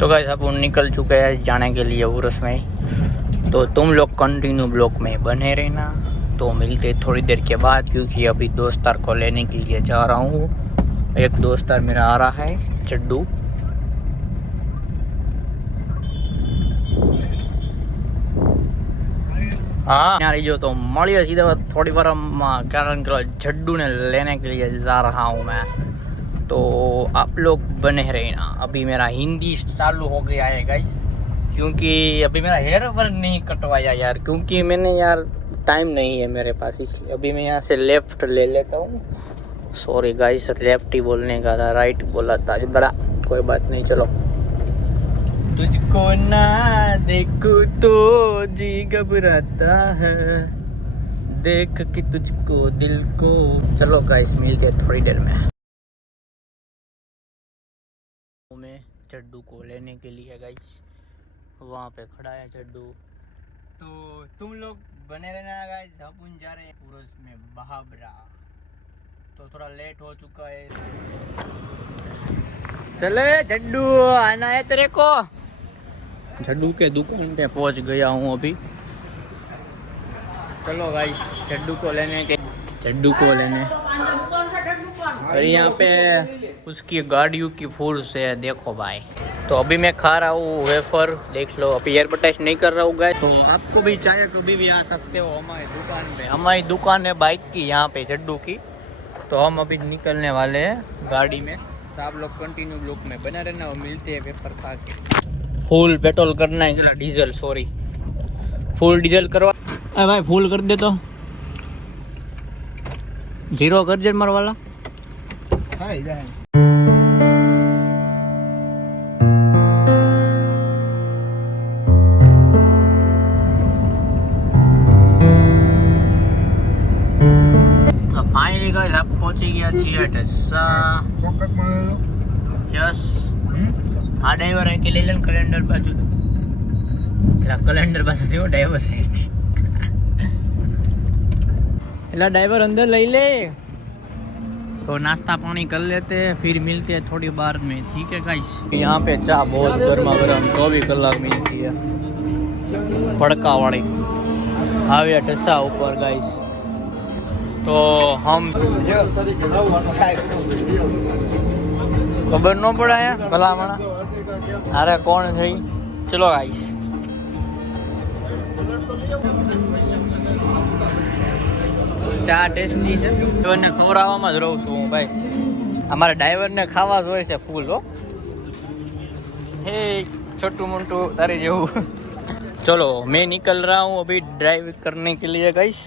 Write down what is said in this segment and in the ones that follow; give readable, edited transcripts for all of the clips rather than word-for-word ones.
तो गाइस अब निकल चुके हैं जाने के लिए उर्स में, तो तुम लोग कंटिन्यू ब्लॉक में बने रहना। तो मिलते थोड़ी देर के बाद, क्योंकि अभी दोस्तार को लेने के लिए जा रहा हूँ। एक दोस्तार मेरा आ रहा है, चड्डू। हाँ यार, जो तो मलिए सीधा थोड़ी बार कारण चड्डू ने लेने के लिए जा रहा हूँ मैं। तो आप लोग बने रहना। अभी मेरा हिंदी चालू हो गया है गाइस, क्योंकि अभी मेरा हेयर वर्क नहीं कटवाया यार, क्योंकि मैंने यार टाइम नहीं है मेरे पास, इसलिए अभी मैं यहाँ से लेफ्ट ले लेता हूँ। सॉरी गाइस, लेफ्ट ही बोलने का था, राइट बोला था बड़ा, कोई बात नहीं। चलो। तुझको ना देखूं तो जी घबराता है, देख कि तुझको दिल को। चलो गाइस, मिलते हैं थोड़ी देर में। मैं चड्डू को लेने के लिए गाइस वहाँ पे खड़ा है चड्डू। तो तुम लोग बने रहना गाइस। अपन जा रहे हैं उर्स में बहाबरा, तो थोड़ा लेट हो चुका है। चले चड्डू, आना है तेरे को। चड्डू के दुकान पे पहुँच गया हूँ अभी। चलो गाइस, चड्डू को लेने और यहाँ पे उसकी गाड़ियों की फुर्स है, देखो भाई। तो अभी मैं खा रहा हूँ वेफर, देख लो। अभी एडवर्टाइज नहीं कर रहा हूँ गाइस, तो आपको भी चाहे कभी भी आ सकते हो हमारी दुकान पे। हमारी दुकान है बाइक की यहाँ पे, चड्डू की। तो हम अभी निकलने वाले हैं गाड़ी में, तो आप लोग कंटिन्यू ब्लॉक में बना रहना और मिलते हैं वेफर खा के। फुल पेट्रोल करना है, चला डीजल, सॉरी फुल डीजल करवा। अरे भाई फुल कर दे तो, 0 कर दे मार वाला। फाइनली गाइस, आप पहुंची गया છીએ ઢસા। યસ, આ ડ્રાઈવર અહીંથી લઈ લે ને કેલેન્ડર બાજુ, એટલે કેલેન્ડર પાસે જેવો ડ્રાઈવર છે એટલે ડ્રાઈવર अंदर લઈ ले। तो नाश्ता पानी कर लेते हैं, फिर मिलते हैं थोड़ी बार में, ठीक है गाइस। यहाँ पे चाय बहुत गर्मा गर्म 24 कलाक मिलती है, फड़का वाली। हावे ढसा ऊपर गाइस। तो हम खबर न पड़ा है भला मना अरे कौन है। चलो गाइस, ચા ટેસ્ટી છે। ડ્રાઈવરને ખવડાવવામાં જ રહું છું હું ભાઈ, અમારા ડ્રાઈવરને ખાવા જોઈએ છે ફૂલ હો। हे छोटू मोटू तारे जेहू। चलो मैं निकल रहा हूँ अभी ड्राइव करने के लिए गाइस,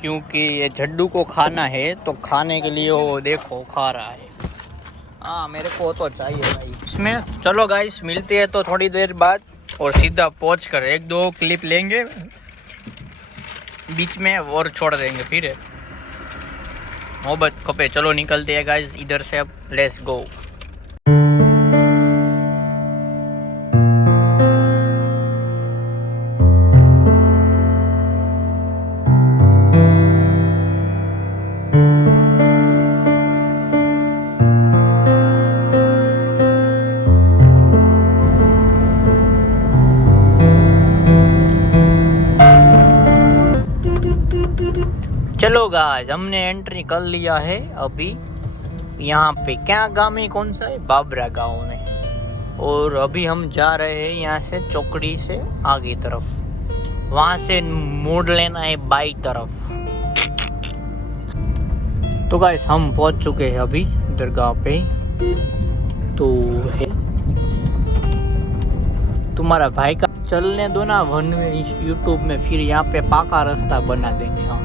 क्योंकि ये झड्डू को खाना है, तो खाने के लिए वो देखो खा रहा है। हाँ मेरे को तो चाहिए भाई इसमें। चलो गाइस, मिलते हैं तो थोड़ी देर बाद, और सीधा पहुँच कर 1-2 क्लिप लेंगे बीच में और छोड़ देंगे, फिर मोहब्बत खपे। चलो निकलते हैं गाइस इधर से, अब लेट्स गो। चलो गाइस, हमने एंट्री कर लिया है अभी यहाँ पे। क्या गांव में, कौन सा है, बाबरा गांव में। और अभी हम जा रहे हैं यहाँ से चौकड़ी से आगे तरफ, वहाँ से मोड़ लेना है बाई तरफ। तो गाइस हम पहुँच चुके हैं अभी दरगाह पे। तो है तुम्हारा भाई का चलने दो ना वन वे यूट्यूब में, फिर यहाँ पे पाका रास्ता बना देंगे हम।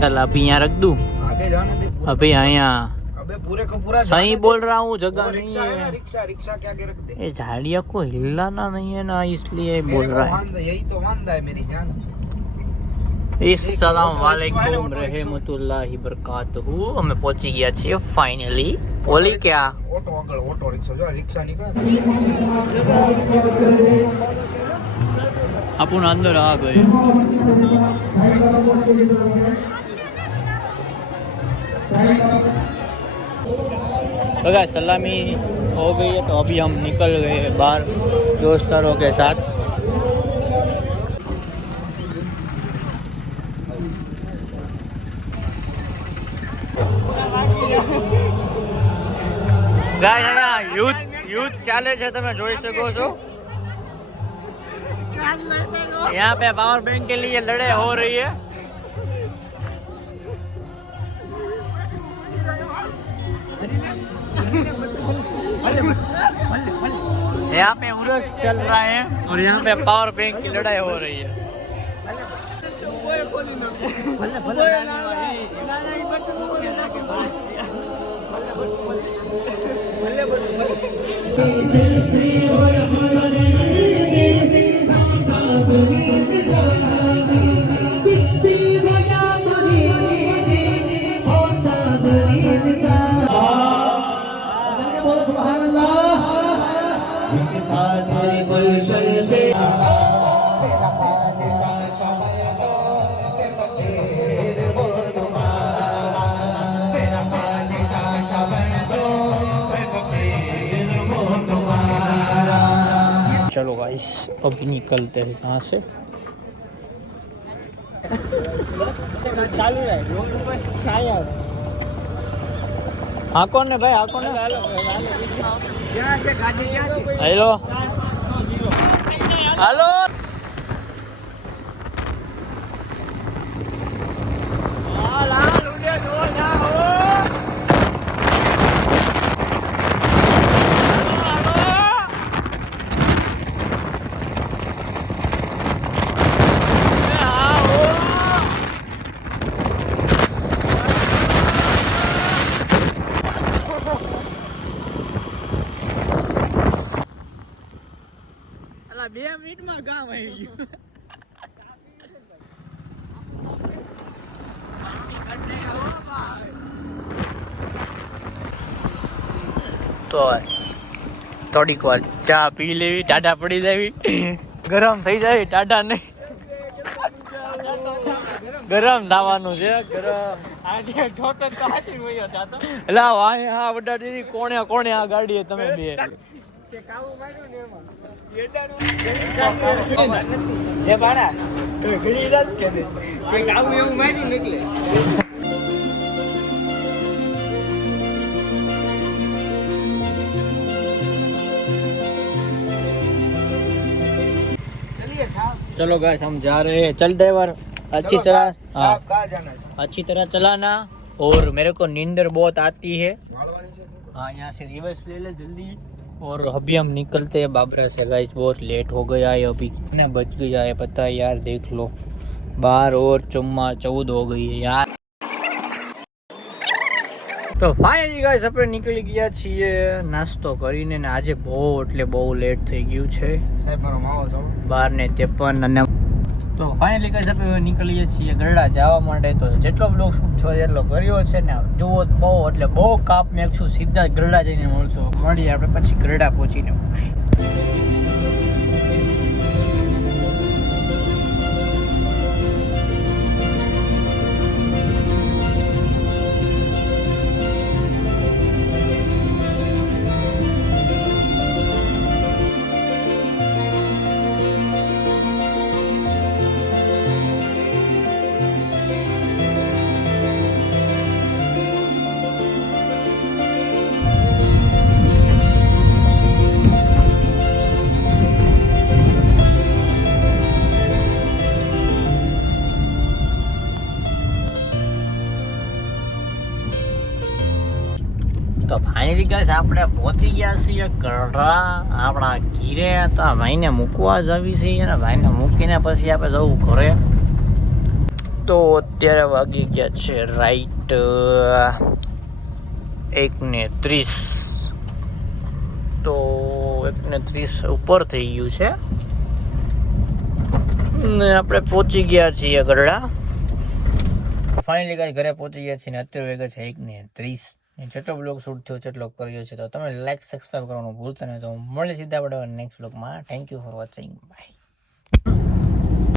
चल अभी यहाँ रख दूं, आगे जाने दे। अभी यहाँ अबे पूरे का पूरा सही बोल रहा हूँ, जगह नहीं है। रिक्शा क्या के रख दे, ये झाड़िया को हिलाना नहीं है ना, इसलिए बोल रहा है। यही तो वांदा है मेरी जान। अस्सलाम वालेकुम रहमतुल्लाहि बरकातहू। हमें पहुंची गया छे फाइनली। ओली क्या ऑटो આગળ ऑटो रिक्शा जो रिक्शा निकले अपन अंदर आ गए। तो गाइस सलामी हो गई है, तो अभी हम निकल गए बाहर दोस्तों के साथ। गाइस यहाँ यूथ ચાલે છે, તમે જોઈ શકો છો। यहाँ पे पावर बैंक के लिए लड़ाई हो रही है। यहाँ पे उर्स चल रहा है और यहाँ पे पावर बैंक की लड़ाई हो रही है। चलो गाइस अभी निकलते हैं यहाँ से। हाँ कौन है भाई, हाँ कौन है? हेलो हेलो બે મિનિટમાં ગામ આવી ગયું। તો થોડીક વાર ચા પી લેવી, ટાઢા પડી જાવી, ગરમ થઈ જાય, ટાઢા નહીં ગરમ થવાનું છે, ગરમ એટલે હા બધા દીદી કોણે કોણે આ ગાડી તમે બે चलो गाइस हम जा रहे हैं। चल ड्राइवर अच्छी तरह, हाँ अच्छी तरह चलाना। और मेरे को नींदर बहुत आती है। हाँ यहाँ से रिवर्स ले ले जल्दी। और अभी हम निकलते हैं बाबरा से गाइस, बहुत लेट हो गया है, अभी कितने बज गया है पता है यार, देख लो 12 और 14 हो गई है यार। તો ફાઇનલી ગાઈસ આપણે નીકળી ગયા છીએ નાસ્તો કરીને ને આજે બહુ એટલે બહુ લેટ થઈ ગયું છે સાહેબ, મારો માવો છો 12:53 અને તો ફાઇનલી ગાઈસ આપણે નીકળીએ છીએ ગરડા જવા માટે। તો જેટલો બ્લોગ શૂટ છો એટલો કર્યો છે ને, જુઓ બહુ એટલે બહુ કાપ મેકશું, સીધા જ ગરડા જઈને મળીએ આપણે પછી ગરડા પહોંચીને। તો ફાઇનલી ગાઈસ આપણે પહોંચી ગયા છીએ ગરડા આપણા ઘીરે। તો આ ભાઈને મૂકવા જ આવી છીએ અને ભાઈને મૂકીને પછી આપણે જવું ઘરે। તો અત્યારે વાગી ગયા છે રાઈટ 1:30। તો 1:30 ઉપર થઈ ગયું છે ને આપણે પહોંચી ગયા છીએ ગરડા। ફાઇનલી ગાઈસ ઘરે પહોંચી ગયા છીએ ને અત્યારે વાગ્યા છે 1:30। જેટલો બ્લોગ શૂટ થયો જેટલો કર્યો છે, તો તમે લાઈક સબસ્ક્રાઈબ કરવાનું ભૂલતા નહીં। તો મળીએ સીધા આપણે નેક્સ્ટ બ્લોગમાં। Thank you for watching, by.